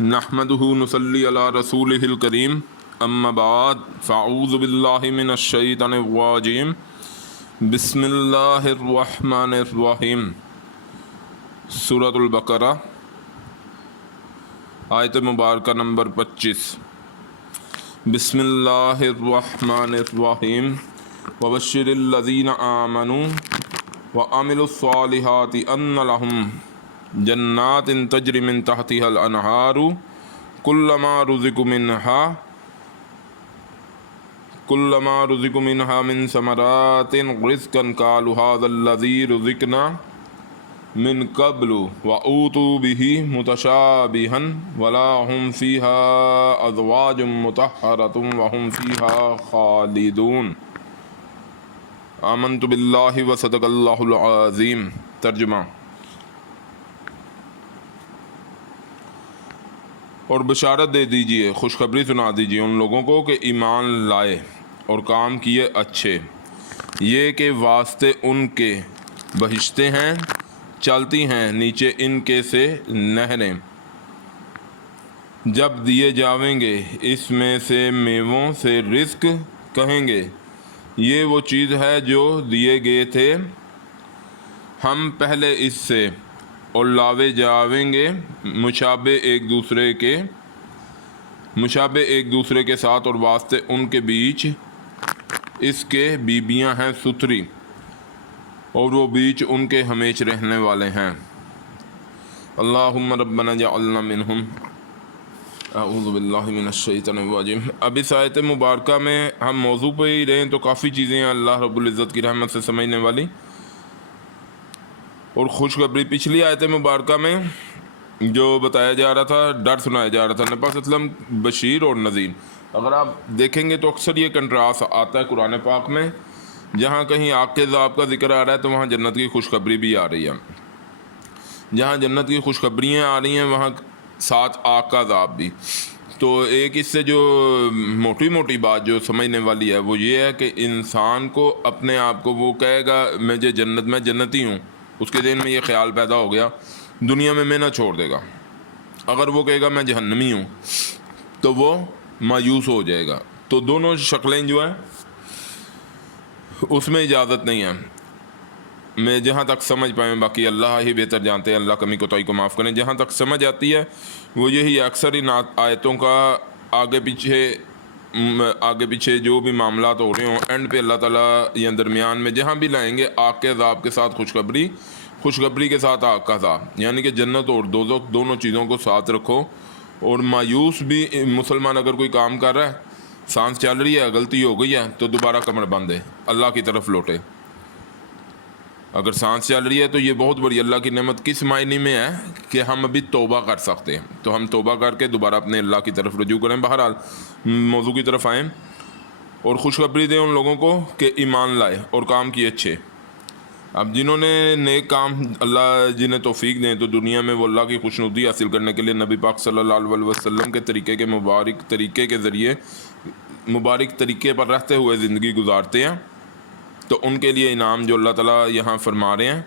نحمدہ نصلی علی رسولہ الکریم اما بعد فاعوذ باللہ من الشیطان الرجیم بسم اللہ الرحمن الرحیم۔ سورۃ البقرہ آیت مبارکہ نمبر 25۔ بسم اللہ الرحمن الرحیم وبشر الذین آمنوا وعملوا الصالحات ان لهم جنات تجری من تحتها الانہار کلما رزقوا منها من ثمرات رزقا قالوا هذا الذي رزقنا من قبل وأوتوا به متشابها ولهم فيها أزواج مطهرة وهم فيها خالدون۔ آمنت باللہ وصدق اللہ العظیم۔ ترجمہ: اور بشارت دے دیجئے، خوشخبری سنا دیجئے ان لوگوں کو کہ ایمان لائے اور کام کیے اچھے، یہ کہ واسطے ان کے بہشتیں ہیں، چلتی ہیں نیچے ان کے سے نہریں، جب دیے جاویں گے اس میں سے میووں سے رزق کہیں گے یہ وہ چیز ہے جو دیے گئے تھے ہم پہلے اس سے، اور لاوے جاویں گے مشابہ ایک دوسرے کے ساتھ، اور واسطے ان کے بیچ اس کے بیبیاں ہیں ستھری، اور وہ بیچ ان کے ہمیش رہنے والے ہیں۔ اللہم ربنا جعلنا منہم۔ اعوذ باللہ من الشیطان الرجیم۔ اب اس آیت مبارکہ میں ہم موضوع پہ ہی رہیں تو کافی چیزیں ہیں اللہ رب العزت کی رحمت سے سمجھنے والی، اور خوشخبری پچھلی آیت مبارکہ میں جو بتایا جا رہا تھا، ڈر سنایا جا رہا تھا، نبی صلی اللہ علیہ وسلم بشیر اور نذیر۔ اگر آپ دیکھیں گے تو اکثر یہ کنٹراسٹ آتا ہے قرآن پاک میں، جہاں کہیں آگ کے عذاب کا ذکر آ رہا ہے تو وہاں جنت کی خوشخبری بھی آ رہی ہے، جہاں جنت کی خوشخبریاں آ رہی ہیں وہاں ساتھ آگ کا عذاب بھی۔ تو ایک اس سے جو موٹی بات جو سمجھنے والی ہے وہ یہ ہے کہ انسان کو اپنے آپ کو وہ کہے گا میں جنتی ہوں، اس کے ذہن میں یہ خیال پیدا ہو گیا دنیا میں محنت چھوڑ دے گا۔ اگر وہ کہے گا میں جہنمی ہوں تو وہ مایوس ہو جائے گا۔ تو دونوں شکلیں جو ہیں اس میں اجازت نہیں ہے، میں جہاں تک سمجھ پائیں، باقی اللہ ہی بہتر جانتے ہیں، اللہ کمی کوتاہی کو معاف کریں۔ جہاں تک سمجھ آتی ہے وہ یہی اکثر ان آیتوں کا آگے پیچھے جو بھی معاملات ہو رہے ہوں، اینڈ پہ اللہ تعالیٰ یا درمیان میں جہاں بھی لائیں گے آگ کے عذاب کے ساتھ خوشخبری کے ساتھ آگ کا عذاب، یعنی کہ جنت اور دوزخ دونوں چیزوں کو ساتھ رکھو۔ اور مایوس بھی مسلمان اگر کوئی کام کر رہا ہے، سانس چل رہی ہے، غلطی ہو گئی ہے تو دوبارہ کمر باندھے، اللہ کی طرف لوٹے۔ اگر سانس چل رہی ہے تو یہ بہت بڑی اللہ کی نعمت کس معنی میں ہے کہ ہم ابھی توبہ کر سکتے ہیں، تو ہم توبہ کر کے دوبارہ اپنے اللہ کی طرف رجوع کریں۔ بہرحال موضوع کی طرف آئیں اور خوشخبری دیں ان لوگوں کو کہ ایمان لائے اور کام کیے اچھے۔ اب جنہوں نے نیک کام اللہ جنہیں توفیق دیں تو دنیا میں وہ اللہ کی خوشنودی حاصل کرنے کے لیے نبی پاک صلی اللہ علیہ وسلم کے مبارک طریقے کے ذریعے مبارک طریقے پر رہتے ہوئے زندگی گزارتے ہیں، تو ان کے لیے انعام جو اللہ تعالیٰ یہاں فرما رہے ہیں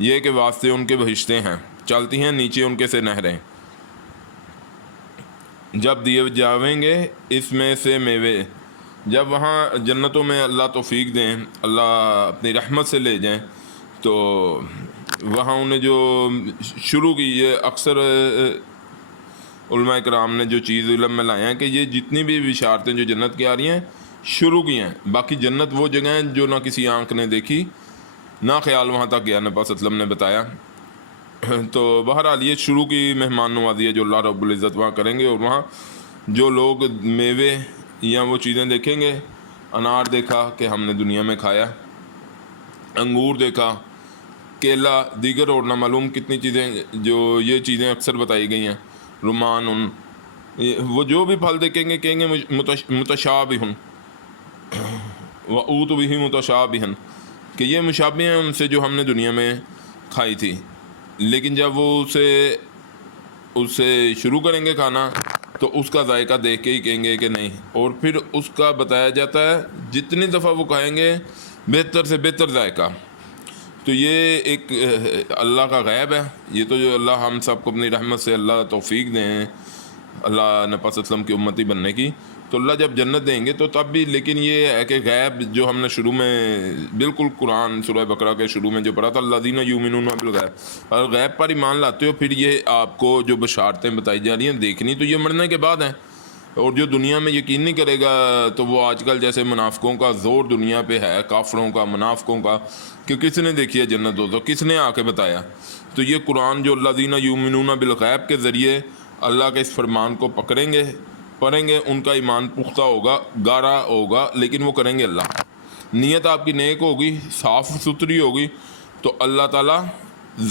یہ کہ واسطے ان کے بہشتیں ہیں، چلتی ہیں نیچے ان کے سے نہریں، جب دیے جاویں گے اس میں سے میوے، جب وہاں جنتوں میں اللہ توفیق دیں، اللہ اپنی رحمت سے لے جائیں، تو وہاں انہیں جو شروع کی، یہ اکثر علماء کرام نے جو چیز علم میں لائے ہیں کہ یہ جتنی بھی بشارتیں جو جنت کی آ رہی ہیں شروع کی ہیں، باقی جنت وہ جگہ ہیں جو نہ کسی آنکھ نے دیکھی نہ خیال وہاں تک گیا، نبی صلی اللہ علیہ وسلم نے بتایا۔ تو بہرحال یہ شروع کی مہمان نوازی ہے جو اللہ رب العزت وہاں کریں گے، اور وہاں جو لوگ میوے یا وہ چیزیں دیکھیں گے، انار دیکھا کہ ہم نے دنیا میں کھایا، انگور دیکھا، کیلا، دیگر اور نہ معلوم کتنی چیزیں جو یہ چیزیں اکثر بتائی گئی ہیں، رمان، وہ جو بھی پھل دیکھیں گے کہیں گے متشابہ وَأُوتُوا بِهِ مُتَشَابِهًا، کہ یہ مشابہ ہیں ان سے جو ہم نے دنیا میں کھائی تھی، لیکن جب وہ اسے شروع کریں گے کھانا تو اس کا ذائقہ دیکھ کے ہی کہیں گے کہ نہیں، اور پھر اس کا بتایا جاتا ہے جتنی دفعہ وہ کھائیں گے بہتر سے بہتر ذائقہ، تو یہ ایک اللہ کا غیب ہے، یہ تو جو اللہ ہم سب کو اپنی رحمت سے اللہ توفیق دیں اللہ نبی صلی اللہ علیہ وسلم کی امتی بننے کی، تو اللہ جب جنت دیں گے تو تب بھی، لیکن یہ ہے کہ غیب جو ہم نے شروع میں بالکل قرآن سورہ بقرہ کے شروع میں جو پڑھا تھا، الذین یؤمنون بالغیب، اور غیب پر ایمان لاتے ہو، پھر یہ آپ کو جو بشارتیں بتائی جا رہی ہیں دیکھنی تو یہ مرنے کے بعد ہیں، اور جو دنیا میں یقین نہیں کرے گا تو وہ آج کل جیسے منافقوں کا زور دنیا پہ ہے، کافروں کا، منافقوں کا، کہ کس نے دیکھی ہے جنت دوزخ، کس نے آ کے بتایا؟ تو یہ قرآن جو الذین یؤمنون بالغیب کے ذریعے اللہ کے اس فرمان کو پکڑیں گے، پڑھیں گے، ان کا ایمان پختہ ہوگا، گارا ہوگا، لیکن وہ کریں گے اللہ، نیت آپ کی نیک ہوگی، صاف ستھری ہوگی، تو اللہ تعالیٰ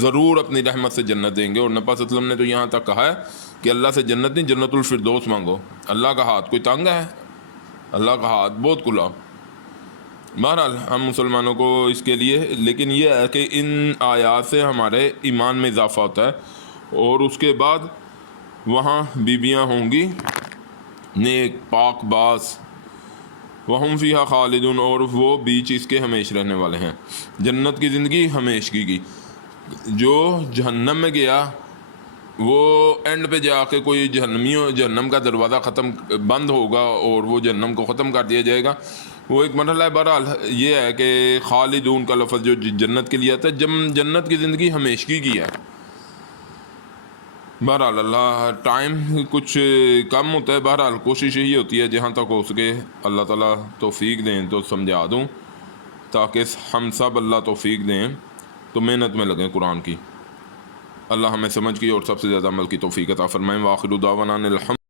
ضرور اپنی رحمت سے جنت دیں گے۔ اور نبی صلی اللہ علیہ وسلم نے تو یہاں تک کہا ہے کہ اللہ سے جنت نہیں، جنت الفردوس مانگو، اللہ کا ہاتھ کوئی تنگ ہے؟ اللہ کا ہاتھ بہت کھلا۔ بہرحال ہم مسلمانوں کو اس کے لیے، لیکن یہ ہے کہ ان آیات سے ہمارے ایمان میں اضافہ ہوتا ہے، اور اس کے بعد وہاں بیویاں ہوں گی نیک پاک باز، وہم فیہا خالدون، اور وہ بیچ اس کے ہمیش رہنے والے ہیں۔ جنت کی زندگی ہمیشگی کی۔ جو جہنم میں گیا وہ اینڈ پہ جا کے کوئی جہنم کا دروازہ بند ہوگا اور وہ جہنم کو ختم کر دیا جائے گا، وہ ایک مرحلہ ہے۔ بہرحال یہ ہے کہ خالدون کا لفظ جو جنت کے لیے آتا ہے، جنت کی زندگی ہمیشگی کی ہے۔ بہرحال اللہ ٹائم کچھ کم ہوتا ہے، بہرحال کوشش یہی ہوتی ہے جہاں تک ہو سکے اللہ تعالیٰ توفیق دیں تو سمجھا دوں، تاکہ ہم سب اللہ توفیق دیں تو محنت میں لگیں قرآن کی۔ اللہ ہمیں سمجھ کی اور سب سے زیادہ عمل کی توفیق عطا فرمائیں۔ وآخر دعوانا الحمد